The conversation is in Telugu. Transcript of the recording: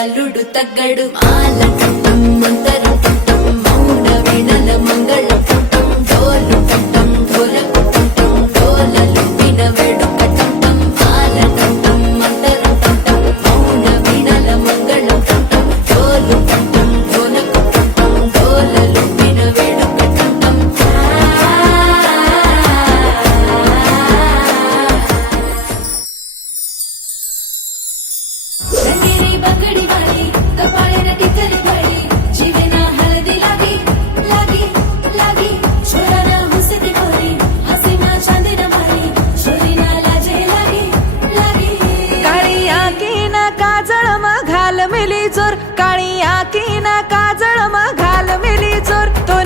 అల్లుడు తగ్గడు మాల కట్టం మంతర కట్టం మౌన వీణల మంగళ కట్టం డోలు కట్టం డోలకు కట్టం డోలలు వినవేడు కట్టం మాల కట్టం మంతర కట్టం మౌన వీణల మంగళ కట్టం డోలు కట్టం డోలకు కట్టం డోలలు వినవేడు కట్టం రంగిరి బంగడి వాడి कपाळेन टिचली पडली जीवेना हळदी लागी लागी लागी छोराना हुसती पोरी हसीना चांदीन मारी छोरीना लाजे लागी लागी काळी आकीना काजळ घाल मिली चोर काळी आकीना काजळ घाल मिली चोर तो